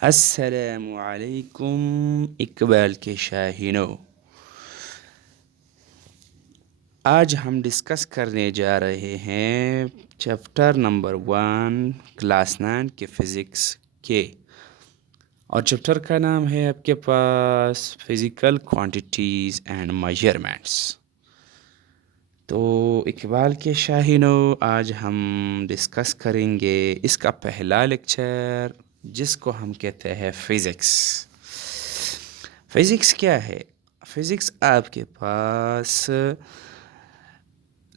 السلام علیکم اقبال کے شاہینوں، آج ہم ڈسکس کرنے جا رہے ہیں چیپٹر نمبر 1 کلاس 9 کے فزکس کے، اور چیپٹر کا نام ہے آپ کے پاس فزیکل کوانٹیٹیز اینڈ میجرمنٹس۔ تو اقبال کے شاہینوں، آج ہم ڈسکس کریں گے اس کا پہلا لیکچر جس کو ہم کہتے ہیں فزکس۔ فزکس کیا ہے؟ فزکس آپ کے پاس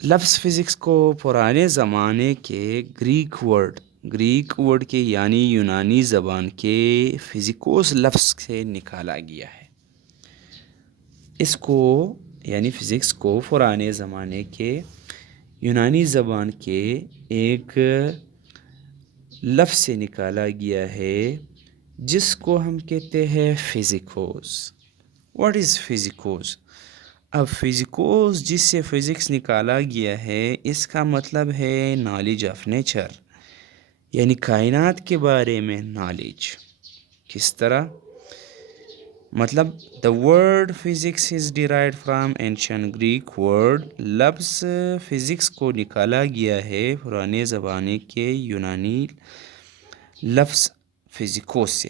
لفظ فزکس کو پرانے زمانے کے گریک ورڈ کے یعنی یونانی زبان کے فزیکوس لفظ سے نکالا گیا ہے۔ اس کو یعنی فزکس کو پرانے زمانے کے یونانی زبان کے ایک لفظ سے نکالا گیا ہے جس کو ہم کہتے ہیں فزیکوس۔ What is فزیکوس؟ اب فزیکوس جس سے فزکس نکالا گیا ہے اس کا مطلب ہے نالج آف نیچر، یعنی کائنات کے بارے میں نالج۔ کس طرح؟ مطلب the word physics is derived from ancient Greek word، لفظ فزکس کو نکالا گیا ہے پرانے زمانے کے یونانی لفظ فزیکوس سے،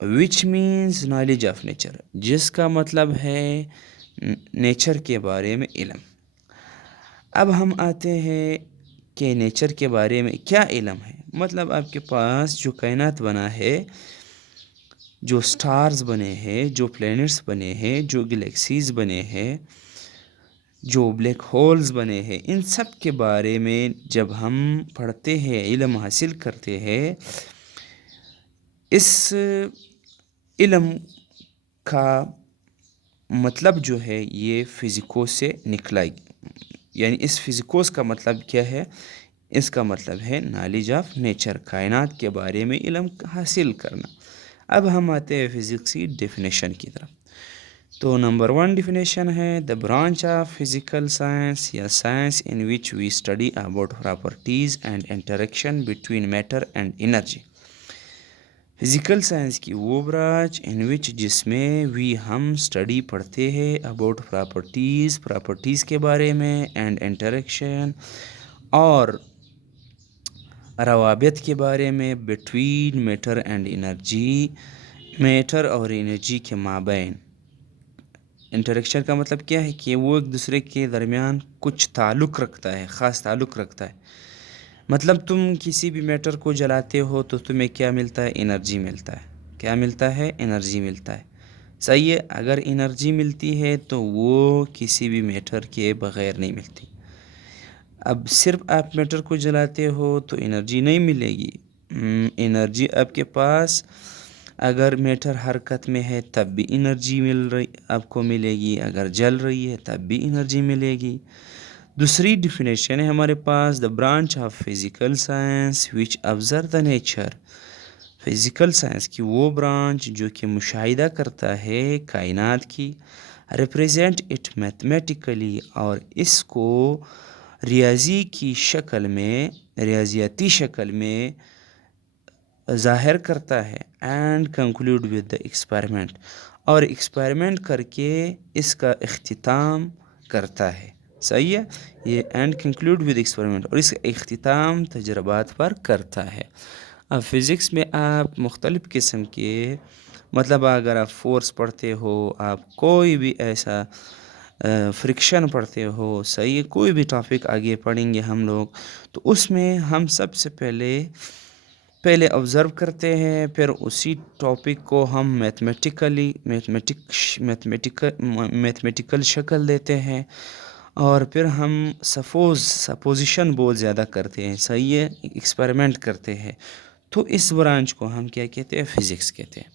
which means knowledge of nature، جس کا مطلب ہے نیچر کے بارے میں علم۔ اب ہم آتے ہیں کہ نیچر کے بارے میں کیا علم ہے۔ مطلب آپ کے پاس جو کائنات بنا ہے، جو سٹارز بنے ہیں، جو پلینٹس بنے ہیں، جو گلیکسیز بنے ہیں، جو بلیک ہولز بنے ہیں، ان سب کے بارے میں جب ہم پڑھتے ہیں، علم حاصل کرتے ہیں، اس علم کا مطلب جو ہے یہ فزیکوس سے نکلا، یعنی اس فزیکوس کا مطلب کیا ہے؟ اس کا مطلب ہے نالج آف نیچر، کائنات کے بارے میں علم حاصل کرنا۔ اب ہم آتے ہیں فزکس کی ڈیفینیشن کی طرف۔ تو نمبر 1 ڈیفینیشن ہے the branch of physical science یا science in which we study about properties and interaction between matter and energy. Physical science کی وہ برانچ جس میں ہم اسٹڈی پڑھتے ہیں اباؤٹ پراپرٹیز کے بارے میں، اینڈ انٹریکشن اور روابط کے بارے میں، between matter and energy, matter اور انرجی کے مابین۔ انٹریکشن کا مطلب کیا ہے؟ کہ وہ ایک دوسرے کے درمیان کچھ تعلق رکھتا ہے، خاص تعلق رکھتا ہے۔ مطلب تم کسی بھی میٹر کو جلاتے ہو تو تمہیں کیا ملتا ہے؟ انرجی ملتا ہے۔ کیا ملتا ہے؟ انرجی ملتا ہے۔ صحیح ہے؟ اگر انرجی ملتی ہے تو وہ کسی بھی میٹر کے بغیر نہیں ملتی۔ اب صرف آپ میٹر کو جلاتے ہو تو انرجی نہیں ملے گی۔ انرجی آپ کے پاس اگر میٹر حرکت میں ہے تب بھی انرجی آپ کو ملے گی، اگر جل رہی ہے تب بھی انرجی ملے گی۔ دوسری ڈیفینیشن ہے ہمارے پاس the branch of physical science which observe the nature. Physical science کی وہ برانچ جو کہ مشاہدہ کرتا ہے کائنات کی، ریپریزینٹ اٹ میتھمیٹیکلی، اور اس کو ریاضیاتی شکل میں ظاہر کرتا ہے، and conclude with the experiment, اور ایکسپیریمنٹ کر کے اس کا اختتام کرتا ہے۔ صحیح ہے؟ یہ اینڈ کنکلوڈ ود ایکسپیریمنٹ، اور اس کا اختتام تجربات پر کرتا ہے۔ اب فزکس میں آپ مختلف قسم کے، مطلب اگر آپ فورس پڑھتے ہو، آپ کوئی بھی ایسا فرکشن پڑھتے ہو، صحیح ہے، کوئی بھی ٹاپک آگے پڑھیں گے ہم لوگ، تو اس میں ہم سب سے پہلے آبزرو کرتے ہیں، پھر اسی ٹاپک کو ہم میتھمیٹیکل شکل دیتے ہیں، اور پھر ہم سپوزیشن بہت زیادہ کرتے ہیں، صحیح ہے، ایکسپیریمنٹ کرتے ہیں۔ تو اس برانچ کو ہم کیا کہتے ہیں؟ فزکس کہتے ہیں۔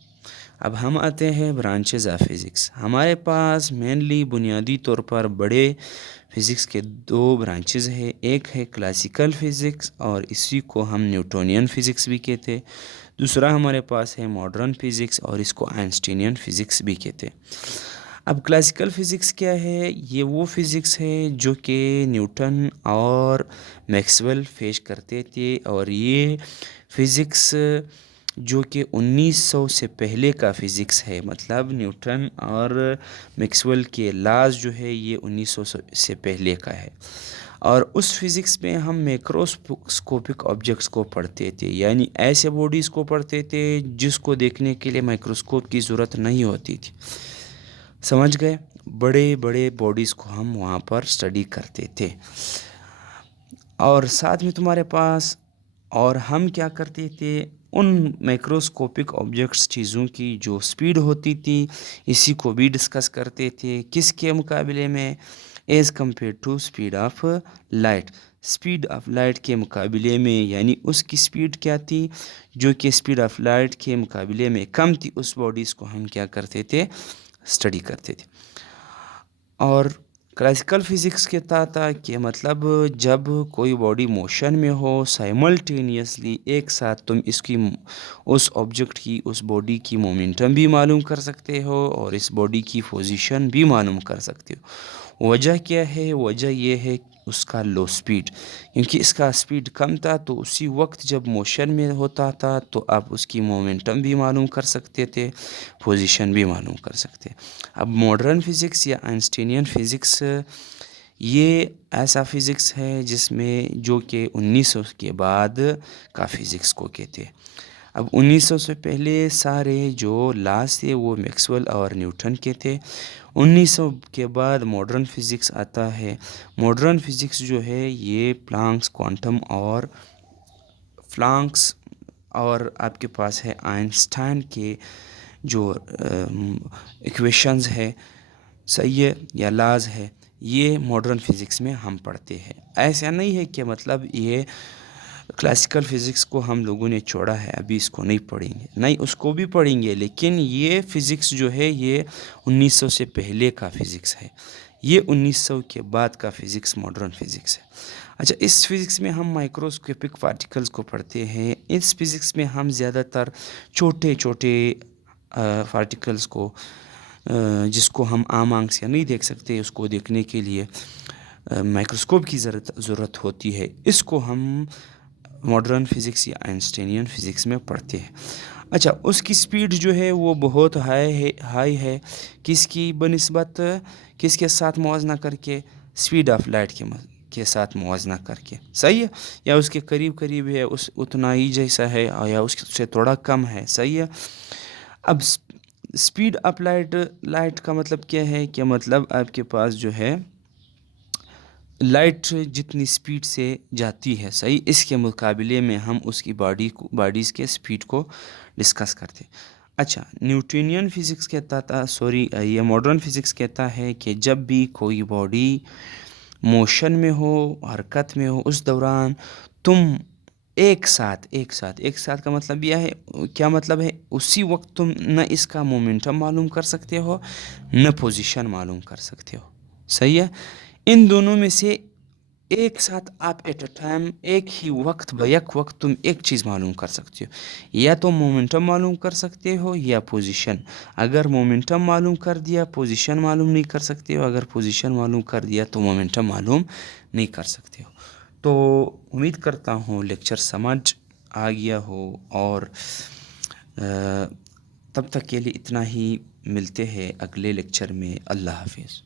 اب ہم آتے ہیں برانچز آف فزکس۔ ہمارے پاس مینلی بنیادی طور پر بڑے فزکس کے 2 برانچز ہیں، ایک ہے کلاسیکل فزکس اور اسی کو ہم نیوٹونین فزکس بھی کہتے ہیں، دوسرا ہمارے پاس ہے ماڈرن فزکس اور اس کو آئنسٹینین فزکس بھی کہتے ہیں۔ اب کلاسیکل فزکس کیا ہے؟ یہ وہ فزکس ہے جو کہ نیوٹن اور میکسویل پیش کرتے تھے، اور یہ فزکس جو کہ 1900 سے پہلے کا فزکس ہے، مطلب نیوٹن اور میکسویل کے لاز جو ہے یہ 1900 سے پہلے کا ہے۔ اور اس فزکس میں ہم میکروسکوپک آبجیکٹس کو پڑھتے تھے، یعنی ایسے باڈیز کو پڑھتے تھے جس کو دیکھنے کے لیے مائکروسکوپ کی ضرورت نہیں ہوتی تھی، سمجھ گئے؟ بڑے بڑے باڈیز کو ہم وہاں پر اسٹڈی کرتے تھے۔ اور ساتھ میں تمہارے پاس، اور ہم کیا کرتے تھے، ان مائکروسکوپک آبجیکٹس چیزوں کی جو سپیڈ ہوتی تھی اسی کو بھی ڈسکس کرتے تھے، کس کے مقابلے میں؟ As compare to speed of light, speed of light کے مقابلے میں، یعنی اس کی سپیڈ کیا تھی جو کہ اسپیڈ آف لائٹ کے مقابلے میں کم تھی، اس باڈیز کو ہم کیا کرتے تھے؟ اسٹڈی کرتے تھے۔ اور کلاسیکل فزکس کہتا تھا کہ مطلب جب کوئی باڈی موشن میں ہو سائملٹینیسلی ایک ساتھ تم اس آبجیکٹ کی، اس باڈی کی مومنٹم بھی معلوم کر سکتے ہو اور اس باڈی کی پوزیشن بھی معلوم کر سکتے ہو۔ وجہ کیا ہے؟ وجہ یہ ہے اس کا لو سپیڈ، کیونکہ اس کا سپیڈ کم تھا تو اسی وقت جب موشن میں ہوتا تھا تو آپ اس کی مومنٹم بھی معلوم کر سکتے تھے، پوزیشن بھی معلوم کر سکتے۔ اب ماڈرن فزکس یا آئنسٹینین فزکس یہ ایسا فزکس ہے جس میں جو کہ 1900 کے بعد کا فزکس کو کہتے ہیں۔ اب 1900 سے پہلے سارے جو لاز تھے وہ میکسویل اور نیوٹن کے تھے۔ 1900 کے بعد ماڈرن فزکس آتا ہے۔ ماڈرن فزکس جو ہے یہ پلانکس کوانٹم اور آپ کے پاس ہے آئنسٹائن کے جو ایکویشنز ہے، صحیح ہے، یا لاز ہے، یہ ماڈرن فزکس میں ہم پڑھتے ہیں۔ ایسا نہیں ہے کہ مطلب یہ کلاسیکل فزکس کو ہم لوگوں نے چھوڑا ہے، ابھی اس کو نہیں پڑھیں گے، نہیں اس کو بھی پڑھیں گے، لیکن یہ فزکس جو ہے یہ 1900 سے پہلے کا فزکس ہے، یہ 1900 کے بعد کا فزکس ماڈرن فزکس ہے۔ اچھا، اس فزکس میں ہم مائکروسکوپک پارٹیکلز کو پڑھتے ہیں۔ اس فزکس میں ہم زیادہ تر چھوٹے چھوٹے پارٹیکلز کو جس کو ہم عام آنکھ سے نہیں دیکھ سکتے، اس کو دیکھنے کے لیے مائکروسکوپ کی ضرورت ہوتی ہے، اس کو ہم ماڈرن فزکس یا آئنسٹینین فزکس میں پڑھتے ہیں۔ اچھا، اس کی سپیڈ جو ہے وہ بہت ہائی ہے، کس کی بنسبت؟ کس کے ساتھ موازنہ کر کے؟ سپیڈ آف لائٹ کے ساتھ موازنہ کر کے، صحیح ہے، یا اس کے قریب ہے، اتنا ہی جیسا ہے یا اس سے تھوڑا کم ہے، صحیح ہے۔ اب سپیڈ آف لائٹ کا مطلب کیا ہے کہ مطلب آپ کے پاس جو ہے لائٹ جتنی سپیڈ سے جاتی ہے، صحیح، اس کے مقابلے میں ہم اس کی باڈیز کے سپیڈ کو ڈسکس کرتے۔ اچھا، نیوٹنین فزکس کہتا تھا، یہ ماڈرن فزکس کہتا ہے کہ جب بھی کوئی باڈی موشن میں ہو، حرکت میں ہو، اس دوران تم ایک ساتھ کا مطلب یہ ہے، کیا مطلب ہے؟ اسی وقت تم نہ اس کا مومنٹم معلوم کر سکتے ہو نہ پوزیشن معلوم کر سکتے ہو، صحیح ہے۔ ان دونوں میں سے ایک ساتھ آپ ایٹ اے ٹائم، ایک ہی وقت بیک وقت تم ایک چیز معلوم کر سکتے ہو، یا تو مومنٹم معلوم کر سکتے ہو یا پوزیشن۔ اگر مومنٹم معلوم کر دیا پوزیشن معلوم نہیں کر سکتے ہو، اگر پوزیشن معلوم کر دیا تو مومنٹم معلوم نہیں کر سکتے ہو۔ تو امید کرتا ہوں لیکچر سمجھ آ گیا ہو، اور تب تک کے لیے اتنا ہی، ملتے ہیں اگلے لیکچر میں۔ اللہ حافظ۔